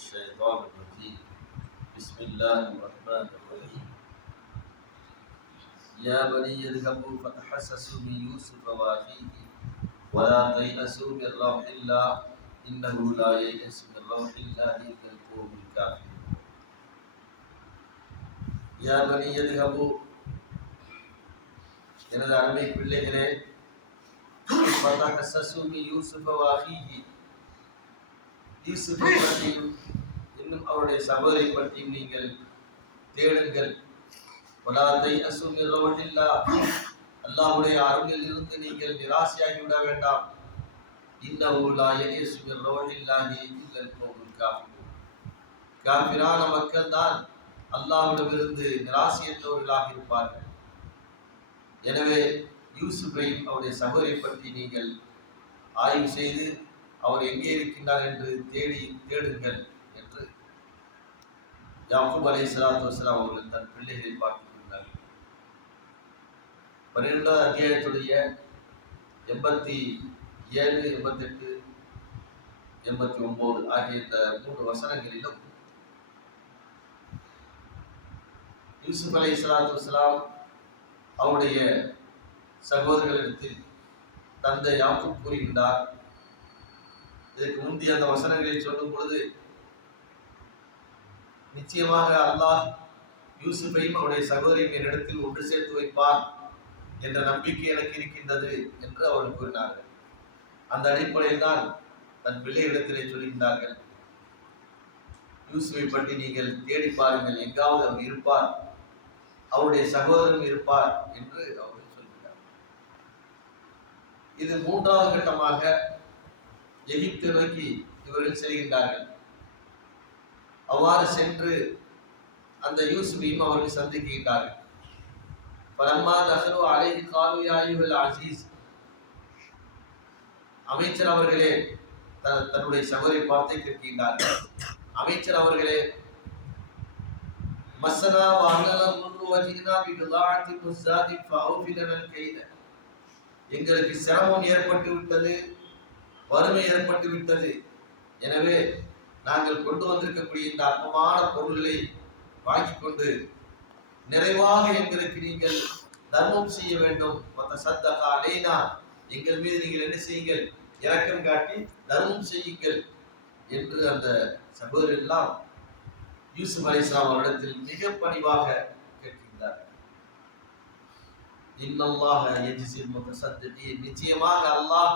الشيطان الرجيم بسم الله الرحمن الرحيم يا بني اذهبوا فتحسسوا من يوسف واخيه ولا تيأسوا من روح الله إنه لا ييأس من روح الله إلا القوم الكافرون يا بني اذهبوا எனது அருமை பிள்ளைகளே فتحسسوا من يوسف واخيه யூசுஃபை பற்றியும் இன்னும் அவருடைய சகோதரை பற்றியும் நீங்கள் தேடுங்கள். வலாத்தை அசுமி ரோஹில்லா அருளில் இருந்து நீங்கள் நிராசையாகி விட வேண்டாம். இன்னஹு லா யயசுமி ரோஹில்லாஹி இல்லல் கௌமுல் காஃபிரூன். காஃபிரான மக்கள் தான் அல்லாஹ்விடமிருந்து நிராசையற்றவர்களாக இருப்பார்கள். எனவே யூசுஃபையும் அவருடைய சகோதரை பற்றி நீங்கள் ஆய்வு செய்து அவர் எங்கே இருக்கின்றார் என்று தேடி தேடுங்கள் என்று யாக்கூப் அலை சலாத்து வசலாம் அவர்கள் தன் பிள்ளைகளை பார்த்து கொண்டார் பன்னிரெண்டாவது அத்தியாயத்துடைய எண்பத்தி ஏழு எண்பத்தெட்டு எண்பத்தி ஒன்பது ஆகிய இந்த மூன்று வசனங்களிலும் யூசுப் அலை சலாத்து வலாம் அவருடைய சகோதரர்களிடத்தில் தந்தை யாக்கூப் கூறுகின்றார் இதற்கு முந்தைய அந்த வசனங்களை சொல்லும் பொழுது நிச்சயமாக அல்லாஹ் யூசுஃபையும் அவருடைய சகோதரியும் என்னிடத்தில் ஒன்று சேர்த்து வைப்பார் என்ற நம்பிக்கை எனக்கு இருக்கின்றது என்று அவர் கூறினார்கள். அந்த அடிப்படையில் தான் தன் பிள்ளைகளிடத்திலே சொல்கின்றார்கள் யூசுஃபை பற்றி நீங்கள் தேடி பாருங்கள் எங்காவது அவர் இருப்பார் அவருடைய சகோதரன் இருப்பார் என்று அவர்கள் சொல்கிறார் இது மூன்றாவது கட்டமாக எகிப்து நோக்கி இவர்கள் செல்கின்றார்கள். அவ்வாறு சென்று அந்த யூசுஃபையும் அவர்கள் சந்திக்கின்றார்கள். பலம்மா தஹரு அலைஹி காலு அசீஸ். அமைச்சர் அவர்களே தன்னுடைய சகோதரி பார்த்து கேட்கின்றார்கள். அமைச்சர் அவர்களே மசனா வாங்கல முன்னு வஜினா முசாதி ஃபௌஃபிலனல் கைத. எங்களுக்கு சிரமம் ஏற்பட்டு விட்டது வறுமை ஏற்பட்டு விட்டது. எனவே நாங்கள் கொண்டு வந்திருக்கக்கூடிய இந்த அற்பமான பொருள்களை வாங்கிக் கொண்டு நிறைவாக எங்களுக்கு நீங்கள் தர்மம் செய்ய வேண்டும். மற்ற சத்தகா அலைனா எங்கள் மீது நீங்கள் என்ன செய்யுங்கள் இறக்கம் காட்டி தர்மம் செய்யுங்கள் என்று அந்த சகோதரர் எல்லாம் யூசுப் அலிஸ்லாம் அவரிடத்தில் மிக பணிவாக கேட்கின்றார். இன்னமாக நிச்சயமாக அல்லாஹ்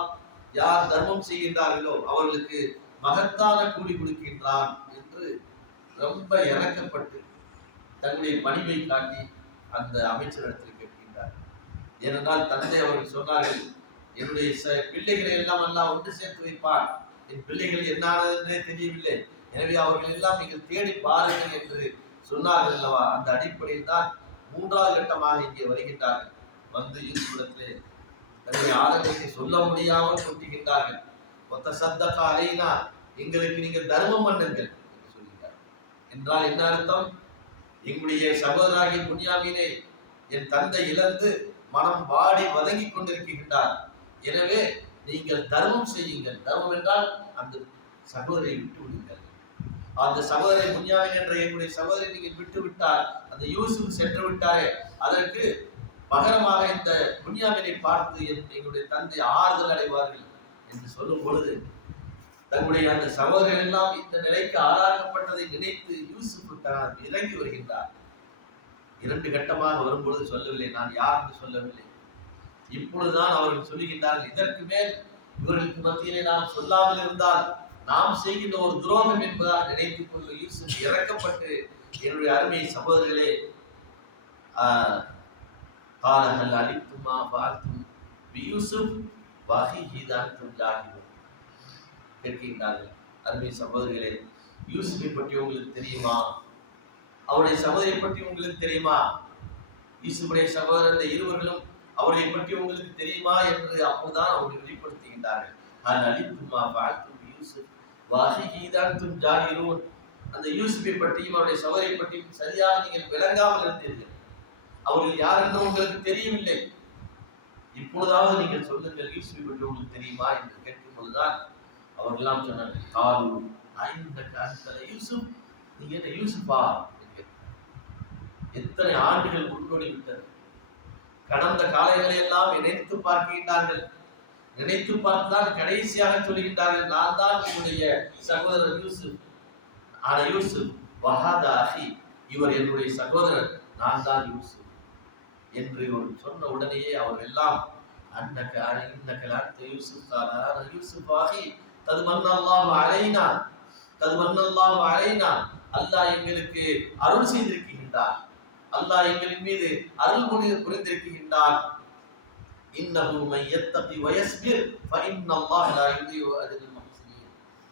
யார் தர்மம் செய்கின்றார்களோ அவர்களுக்கு மகத்தான கூலி கொடுக்கின்றான் என்று ரொம்ப இறக்கப்பட்டு தன்னுடைய பணிவை காட்டி அந்த அமைச்சரிடத்தில் கேட்கின்றார். ஏனென்றால் தந்தை அவர்கள் சொன்னார்கள் என்னுடைய ச- பிள்ளைகளை எல்லாம் எல்லாம் ஒன்று சேர்த்து வைப்பான். என் பிள்ளைகள் என்னானதென்றே தெரியவில்லை. எனவே அவர்கள் எல்லாம் நீங்கள் தேடி பாருங்கள் என்று சொன்னார்கள் அல்லவா? அந்த அடிப்படையில் தான் மூன்றாவது கட்டமாக இங்கே வருகின்றார்கள். வந்து யூசுஃபிடத்திலே தன்னை ஆதரவை சொல்ல முடியாமல் கொட்டுகின்றார்கள் ஒத்த சத்தக்கா அலைனா எங்களுக்கு நீங்கள் தர்மம் பண்ணுங்கள் சொல்கிறார் என்றால் என்ன அர்த்தம்? எங்களுடைய சகோதராகிய புண்ணியாமீனை என் தந்தை இழந்து மனம் வாடி வதங்கிக் கொண்டிருக்கின்றார். எனவே நீங்கள் தர்மம் செய்யுங்கள். தர்மம் என்றால் அந்த சகோதரை விட்டு விடுங்கள். அந்த சகோதரி புண்ணியாவின் என்ற என்னுடைய சகோதரி நீங்கள் விட்டு விட்டால் அந்த யூசுப் சென்று விட்டாரே அதற்கு பகரமாக இந்த புண்ணியாவினை பார்த்து என்- எங்களுடைய தந்தை ஆறுதல் அடைவார்கள் என்று சொல்லும் பொழுது தன்னுடைய அந்த சகோதரர்கள் எல்லாம் இந்த நிலைக்கு ஆளாக்கப்பட்டதை நினைத்து யூசுப் தான் இறங்கி வருகின்றார். இரண்டு கட்டமாக வரும்பொழுது சொல்லவில்லை நான் யார் என்று சொல்லவில்லை. இப்பொழுதுதான் அவர்கள் சொல்லுகின்றார்கள் இதற்கு மேல் இவர்களுக்கு மத்தியிலே நாம் சொல்லாமல் இருந்தால் நாம் செய்கின்ற ஒரு துரோகம் என்பதாக நினைத்துக் கொண்டு யூசுப் இறக்கப்பட்டு என்னுடைய அருமை சகோதரர்களே ஆஹ், قال هل علمتم ما فعلتم بيوسف واخيه اذ انتم جاهلون கேட்கின்றார்கள் அருமை சகோதரிகளே யூசுஃபை பற்றி உங்களுக்கு தெரியுமா அவருடைய சகோதரியை பற்றி உங்களுக்கு தெரியுமா யூசுஃபுடைய சகோதரர் இந்த இருவர்களும் அவர்களை பற்றி உங்களுக்கு தெரியுமா என்று அப்போதுதான் அவர்கள் வெளிப்படுத்துகின்றார்கள் ஹல் அலித்துமா வாழ்த்தும் யூசுப் வாஹிஹி தான் ஜாகிரூன் அந்த யூசுஃபை பற்றியும் அவருடைய சகோதரியை பற்றியும் சரியாக நீங்கள் விளங்காமல் இருந்தீர்கள் அவர்கள் யார் என்று உங்களுக்கு தெரியவில்லை. இப்பொழுதாவது நீங்கள் சொல்லுங்கள் யூசுஃபை பற்றி உங்களுக்கு தெரியுமா? என்று கேட்கும் பொழுதுதான் அவர்களெல்லாம் சொன்னார்கள் காலு ஐந்த காலத்தில் யூசுப் நீங்க என்ன யூசுஃபா எத்தனை ஆண்டுகள் முன்னோடி விட்டது. கடந்த காலங்களை எல்லாம் நினைத்து பார்க்கின்றார்கள். நினைத்து பார்த்துதான் கடைசியாக சொல்கின்றார்கள் நான் தான் என்னுடைய சகோதரர் யூசுப். ஆனா யூசுப் வஹாதா இவர் என்னுடைய சகோதரர் நான் தான் யூசுப். என்று ஒரு சொன்ன உடனேயே அவர் எல்லாம் அன்னக்கு இன்னக்கு லாத்து யூசுப் தானான யூசுப் ஆகி தது மன்னல்லாஹு அலைனா தது மன்னல்லாஹு அலைனா அல்லாஹ் எங்களுக்கு அருள் செய்திருக்கின்றார். அல்லாஹ் எங்களின் மீது அருள் புரி புரிந்திருக்கின்றான் இன்னஹு மையத்தபி வயஸ்பிர் ஃபஇன்னல்லாஹ லா யுதியு அஜ்ரல்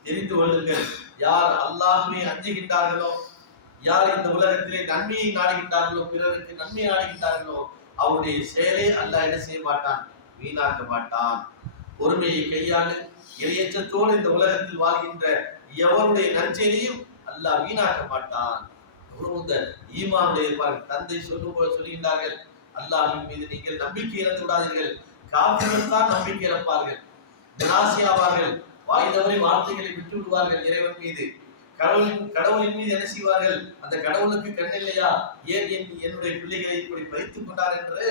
தெரிந்து கொள்ளுங்கள் யார் அல்லாஹ்வை அஞ்சுகின்றார்களோ யார் இந்த உலகத்திலே நன்மையை நாடுகின்றார்களோ பிறருக்கு நன்மையை நாடுகின்றார்களோ அவருடைய செயலை அல்ல என்ன செய்ய மாட்டான் வீணாக்க மாட்டான். பொறுமையை கையாளு இறையச்சத்தோடு இந்த உலகத்தில் வாழ்கின்ற எவருடைய நற்செயலையும் அல்லாஹ் வீணாக்க மாட்டான். அவ்வளவு இந்த ஈமானுடைய தந்தை சொல்லும் போல சொல்கின்றார்கள் அல்லாஹ்வின் மீது நீங்கள் நம்பிக்கை இழந்து விடாதீர்கள் காப்பிர்கள் தான் நம்பிக்கை இழப்பார்கள். நிராசையாவார்கள் வாய்ந்தவரை வார்த்தைகளை விட்டு விடுவார்கள் இறைவன் மீது. கடவுளின் கடவுளின் மீது என்ன செய்வார்கள்? அந்த கடவுளுக்கு கண் இல்லையா? ஏன் என் என்னுடைய பிள்ளைகளை இப்படி பறித்துக் கொண்டார் என்று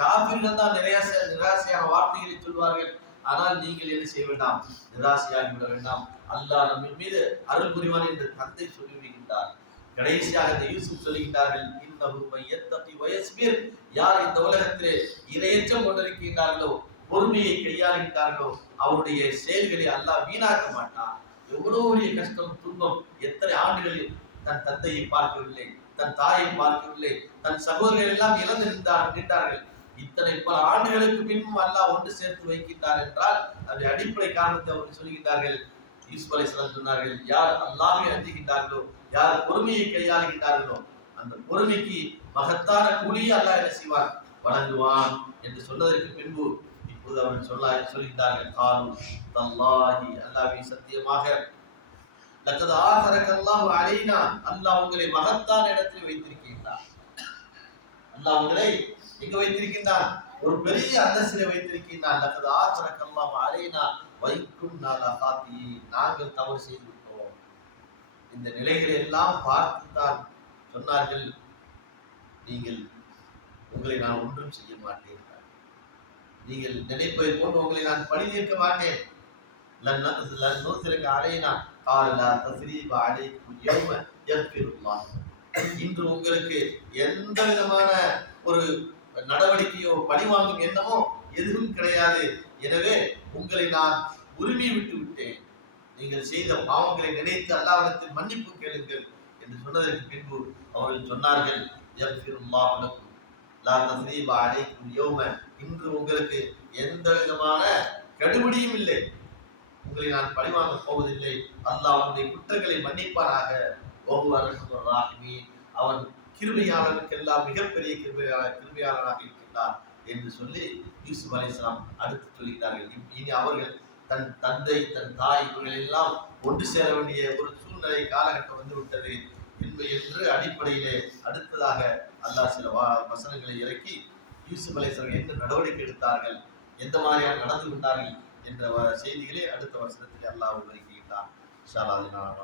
காபிரிடம் தான் நிராசை நிராசையான வார்த்தைகளை சொல்வார்கள். ஆனால் நீங்கள் என்ன செய்ய வேண்டாம்? நிராசையாகி விட வேண்டாம். அல்லாஹ் நம்மின் மீது அருள் புரிவான் என்று தந்தை சொல்லிவிடுகின்றார். கடைசியாக இந்த யூசுப் சொல்லுகின்றார்கள் இன்னஹு மையத்தகி வயஸ்பிர் யார் இந்த உலகத்திலே இரையற்றம் கொண்டிருக்கின்றார்களோ பொறுமையை கையாளுகின்றார்களோ அவருடைய செயல்களை அல்லாஹ் வீணாக்க மாட்டான். எவ்வளவு பெரிய கஷ்டம் துன்பம். எத்தனை ஆண்டுகளில் தன் தந்தையை பார்க்கவில்லை தன் தாயை பார்க்கவில்லை தன் சகோதரர்கள் எல்லாம் இழந்திருந்தார் நின்றார்கள். இத்தனை பல ஆண்டுகளுக்கு பின்பும் அல்லாஹ் ஒன்று சேர்த்து வைக்கின்றார் என்றால் அது அடிப்படை காரணத்தை அவர்கள் சொல்கின்றார்கள். யூசுப் அலை சொன்னார்கள் யார் அல்லாஹ்வை அஞ்சுகின்றார்களோ யார் பொறுமையை கையாளுகின்றார்களோ அந்த பொறுமைக்கு மகத்தான கூலியை அல்லாஹ் என்ன செய்வார் வழங்குவான் என்று சொன்னதற்கு பின்பு இப்போது அவர்கள் சொல்ல சொல்கின்றார்கள் காலும் தல்லாஹி அல்லாஹ்வை சத்தியமாக. லக்கது ஆசரக அலைனா அல்லாஹ் உங்களை மகத்தான இடத்தில் வைத்திருக்கின்றார் அல்லாஹ் உங்களை எங்க வைத்திருக்கின்றான்? ஒரு பெரிய அந்தஸ்தில வைத்திருக்கின்றான். லக்கது ஆசரக அலைனா வைக்கும் நாங்கள் காத்தி நாங்கள் தவறு செய்து விட்டோம் இந்த நிலைகளை எல்லாம் பார்த்துத்தான் சொன்னார்கள். நீங்கள் உங்களை நான் ஒன்றும் செய்ய மாட்டேன். நீங்கள் நினைப்பதை போன்று உங்களை நான் பழி நீக்க மாட்டேன். அலையினா காலலா தஸ்ரீப அலைக்கும் யௌம யஃபிருல்லா இன்று உங்களுக்கு எந்த விதமான ஒரு நடவடிக்கையோ பழி வாங்கும் எண்ணமோ எதுவும் கிடையாது. எனவே உங்களை நான் உரிமை விட்டு விட்டேன். நீங்கள் செய்த பாவங்களை நினைத்து அல்லாவிடத்தில் மன்னிப்பு கேளுங்கள் என்று சொன்னதற்கு பின்பு அவர்கள் சொன்னார்கள் யஃபிருல்லா லா தஸ்ரீப அலைக்கும் யௌம இன்று உங்களுக்கு எந்த விதமான கடுபிடியும் இல்லை. உங்களை நான் பழிவாங்க போவதில்லை. அல்லாஹ் அவனுடைய குற்றங்களை மன்னிப்பானாக. ஒவ்வொரு அவன் கிருமையாளனுக்கெல்லாம் மிகப்பெரிய கிருமையாளர் கிருமையாளராக இருக்கின்றார் என்று சொல்லி யூசுப் அலைஹிஸ்ஸலாம் அடுத்து சொல்கிறார்கள் இனி- அவர்கள் தன் தந்தை தன் தாய் இவர்கள் எல்லாம் ஒன்று சேர வேண்டிய ஒரு சூழ்நிலை காலகட்டம் வந்து விட்டது என்று அடிப்படையிலே அடுத்ததாக அல்லாஹ் சில வசனங்களை இறக்கி யூசுப் அலைஹிஸ்ஸலாம் எந்த நடவடிக்கை எடுத்தார்கள்? எந்த மாதிரியாக நடந்து கொண்டார்கள்? என்ற வ- செய்திகளை அடுத்த வருஷத்தில் அல்லாஹ் விவரிக்கின்றான் விஷால் அதை நான்